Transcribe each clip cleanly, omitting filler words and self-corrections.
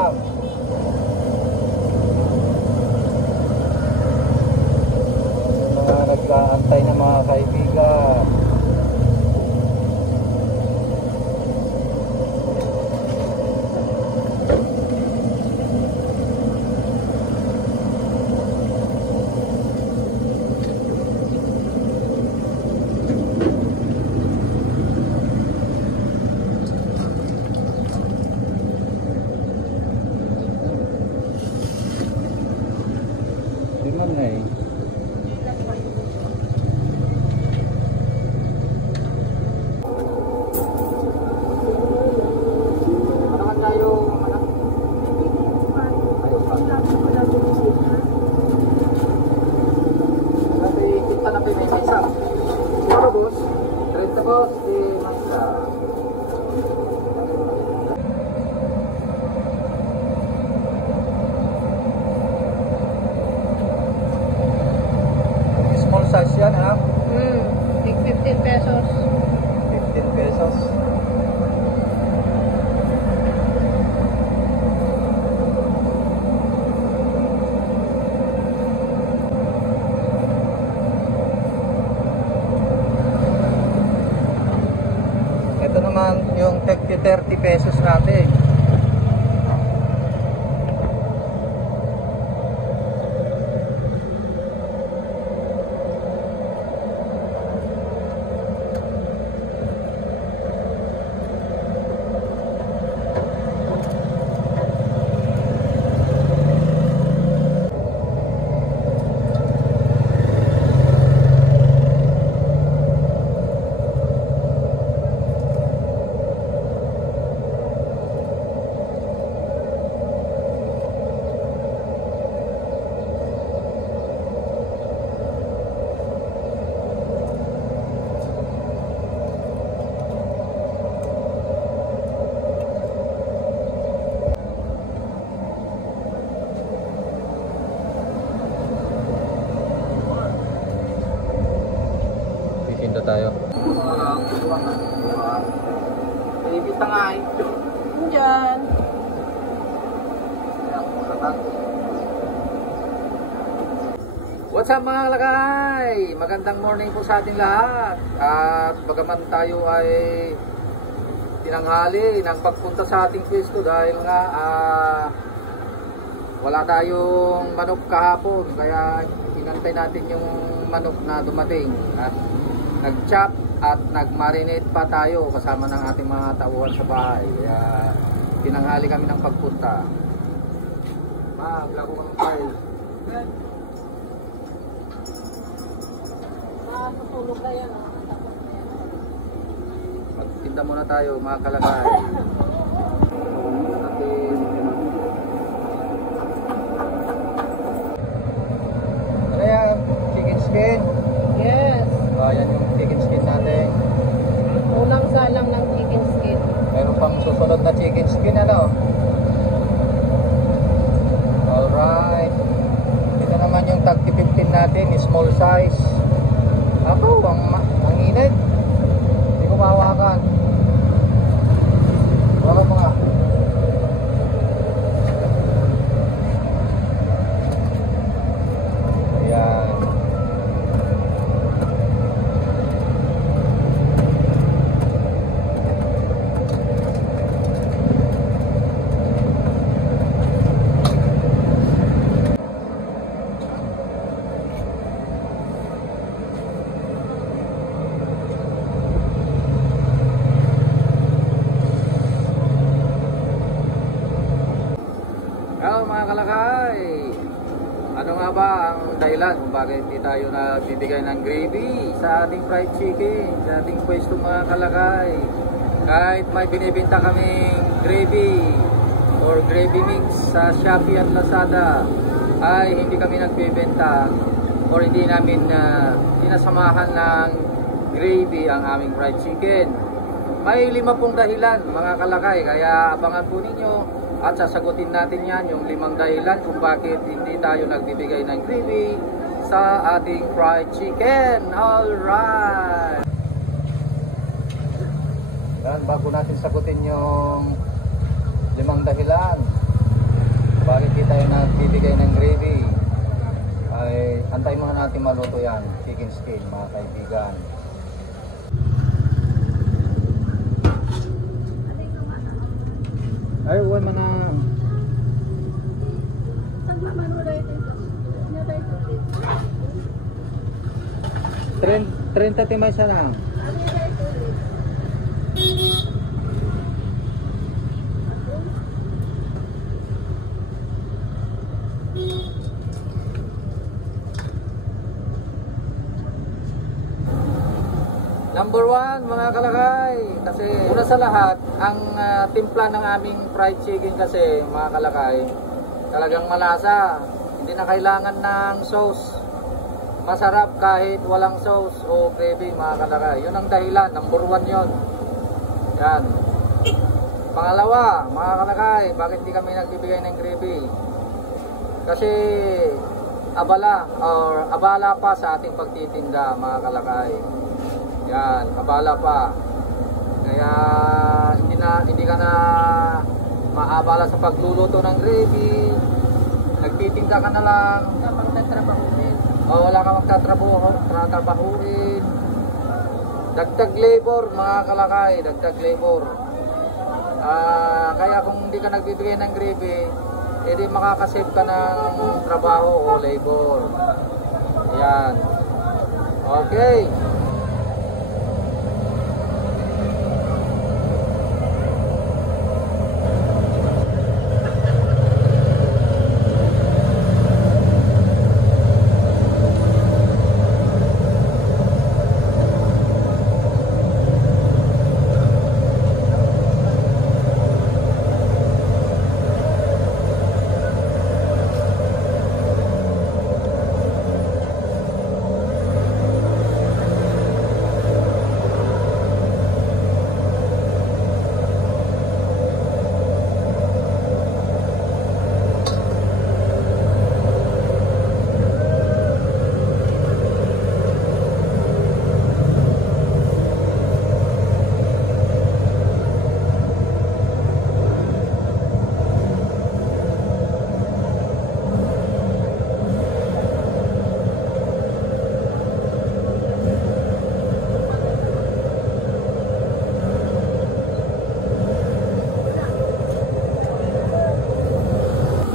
lang. Mga nag-aantay na mga kaibigan. Small size yan, ha? Tig 15 pesos. 15 pesos. Ito naman yung 30 pesos natin. Pinda tayo. Baby tangay. Diyan. What's up mga kalakay? Magandang morning po sa ating lahat. At bagaman tayo ay tinanghali ng pagpunta sa ating pwesto dahil nga wala tayong manok kahapon, kaya inantay natin yung manok na dumating at nag-chop at nag-marinate pa tayo kasama ng ating mga tauhan sa bahay. Kaya tinanghali kami ng pagpunta. Maglako kami tayo. Tutulog na yan. Magtinda muna tayo mga kalakay. Ano yan? Chicken skin? Yes. Yan yung chicken skin natin. Unang salang ng chicken skin. Meron pang susunod na chicken skin, ano? Alright. Dito naman yung tag 15 natin, small size. Ako, ang init. Hindi ko mahawakan. Baka mga ayan. Hello mga kalakay, ano nga ba ang dahilan kung bakit hindi tayo nagbibigay ng gravy sa ating fried chicken, sa ating pwesto mga kalakay? Kahit may binibenta kaming gravy or gravy mix sa Shopee at Lazada, ay hindi kami nagbibenta or hindi namin inasamahan ng gravy ang aming fried chicken. May 5 pong dahilan mga kalakay, kaya abangan po ninyo at sasagutin natin yan, yung 5 dahilan kung bakit hindi tayo nagbibigay ng gravy sa ating fried chicken. Alright! Yan, bago natin sagutin yung 5 dahilan, nagbibigay ng gravy. Ay, antay muna natin maluto yan. Chicken skin, mga kaibigan. Ay, huwag mo na. 30 timay sana. Number 1 mga kalakay, kasi una sa lahat ang timpla ng aming fried chicken kasi mga kalakay talagang malasa, hindi na kailangan ng sauce, masarap kahit walang sauce o gravy mga kalakay. Yun ang dahilan, number 1 yun. Yan. Pangalawa mga kalakay, bakit hindi kami nagbibigay ng gravy? Kasi abala pa sa ating pagtitinda mga kalakay. Yan, abala pa. Kaya hindi ka na maabala sa pagluluto ng gravy. Nagtitinda ka na lang. Kapag nagtrabahuin. O wala ka magtatrabahuin. Dagdag labor mga kalakay, dagdag labor. Kaya kung hindi ka nagbibigay ng gravy, edi makakasave ka ng trabaho o labor. Yan. Okay.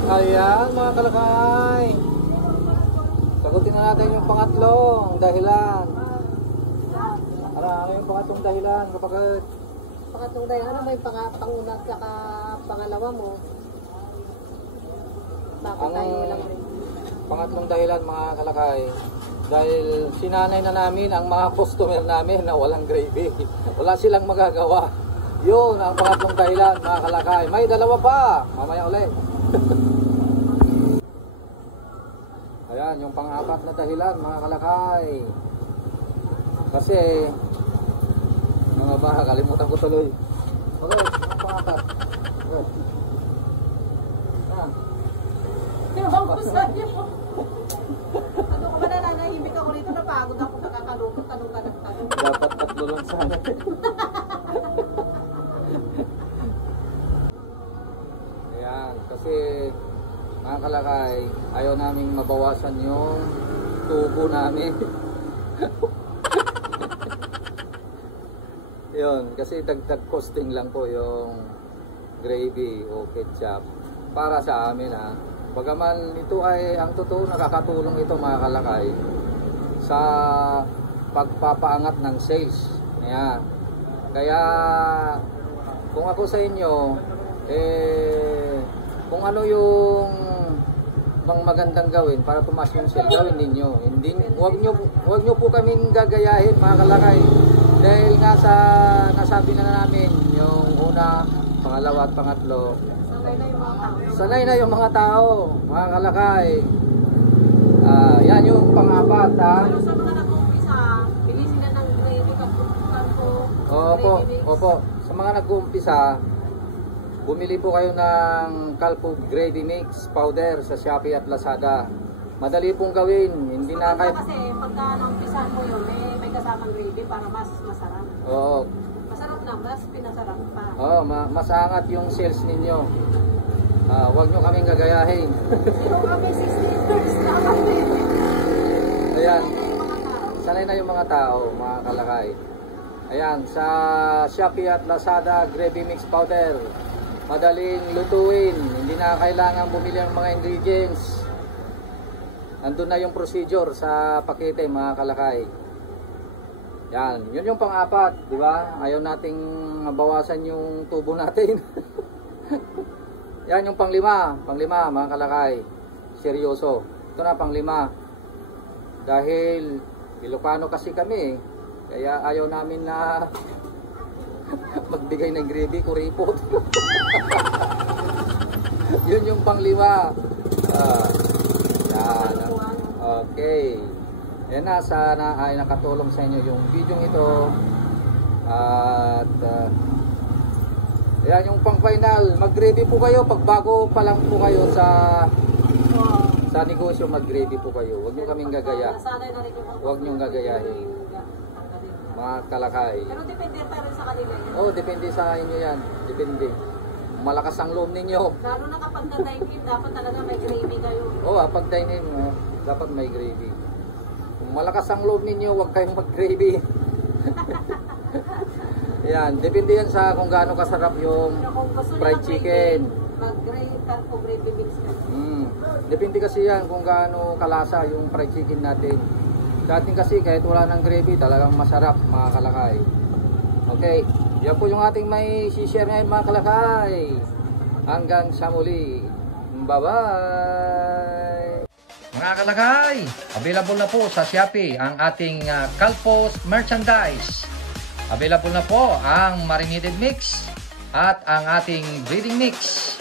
Ayan mga kalakay, sagutin na natin yung pangatlong dahilan. Ano yung pangatlong dahilan kapag? Pangatlong dahilan, ano ba yung panguna at saka pangalawa mo? Bakit tayo lang rin? Pangatlong dahilan mga kalakay, dahil sinanay na namin ang mga customer namin na walang gravy. Wala silang magagawa. Yun ang pangatlong dahilan mga kalakay. May dalawa pa, mamaya ulit. Ayan, yung pang-apat na dahilan mga kalakay. Kasi mga baha, kalimutan ko tuloy. Okay, yung pang-apat. Okay. Ewan ko sa'yo. Ano ko ba na nanahimik ako rito, napagod ako nakakalungkot, tanong ka ng tanong. Dapat 3 lang sana. Ayan, kasi mga kalakay, ayaw naming mabawasan yung tubo namin. Yun, kasi dagdag costing lang po yung gravy o ketchup para sa amin ha. Bagaman ito ay, ang totoo nakakatulong ito mga kalakay sa pagpapaangat ng sales. Ayan. Kaya kung ako sa inyo, kung ano yung bang magandang gawin para tumaas yung sale, gawin ninyo. Hindi, wag nyo po kaming gagayahin mga kalakay. Dahil nga sa nasabi na namin yung una, pangalawa at pangatlo, sanay na yung mga tao mga kalakay. Yan yung pang-apat ha. Ano sa mga nag-umpisa, bili sila ng gravy kampo. Opo. Sa mga nag-uumpisa, bumili po kayo ng Calpo Gravy Mix Powder sa Shopee at Lazada. Madali pong gawin. Hindi na kayo... Kasi pagka nang-umpisahan mo yun, may kasamang gravy para mas masarap. Oo. Masarap na, mas pinasarap pa. Oo, mas angat yung sales ninyo. huwag nyo kaming gagayahin. Pero kami 16 years na kami. Ayan, Sanay na yung mga tao. sanay na yung mga tao, mga kalakay. Ayan, sa Shopee at Lazada, gravy mix powder. Madaling lutuin, hindi na kailangan bumili ng mga ingredients. Nandun na yung procedure sa pakete, mga kalakay. Yan, yun yung pang-apat, di ba? Ayaw nating bawasan yung tubo natin. Yan yung pang-lima, mga kalakay. Seryoso. Ito na pang-lima. Dahil Ilocano kasi kami, kaya ayaw namin na magbigay ng gravy, kuripot. Yun yung pang-lima. Yan. Okay. Yan na, sana ay nakatulong sa inyo yung video ito. At yan yung pang-final. Mag-gravy po kayo pag bago pa lang po kayo sa negosyo, mag-gravy po kayo. Huwag nyo kaming gagaya. Sanay na rin yung mga Huwag nyong gagayahin. Mga kalakay. Pero depende pa rin sa kanila yun. Oh, depende sa inyo yan. Depende. Malakas ang loob ninyo. Lalo na kapag na-dine-in, dapat talaga may gravy kayo. Oh, pag dine-in, dapat may gravy. Kung malakas ang loob ninyo, huwag kayong mag-gravy. Yan, depende yan sa kung gaano kasarap yung Pero kung gusto fried nila chicken. mag-gravy ka o gravy mix ka. Depende kasi yan kung gaano kalasa yung fried chicken natin. Sa atin kasi kahit wala ng gravy, talagang masarap, mga kalakay. Okay, yan po yung ating may share ngayon, mga kalakay. Hanggang sa muli. Bye-bye! Mga kalakay, available na po sa Shopee ang ating Calpos merchandise. Available na po ang marinated mix at ang ating breading mix.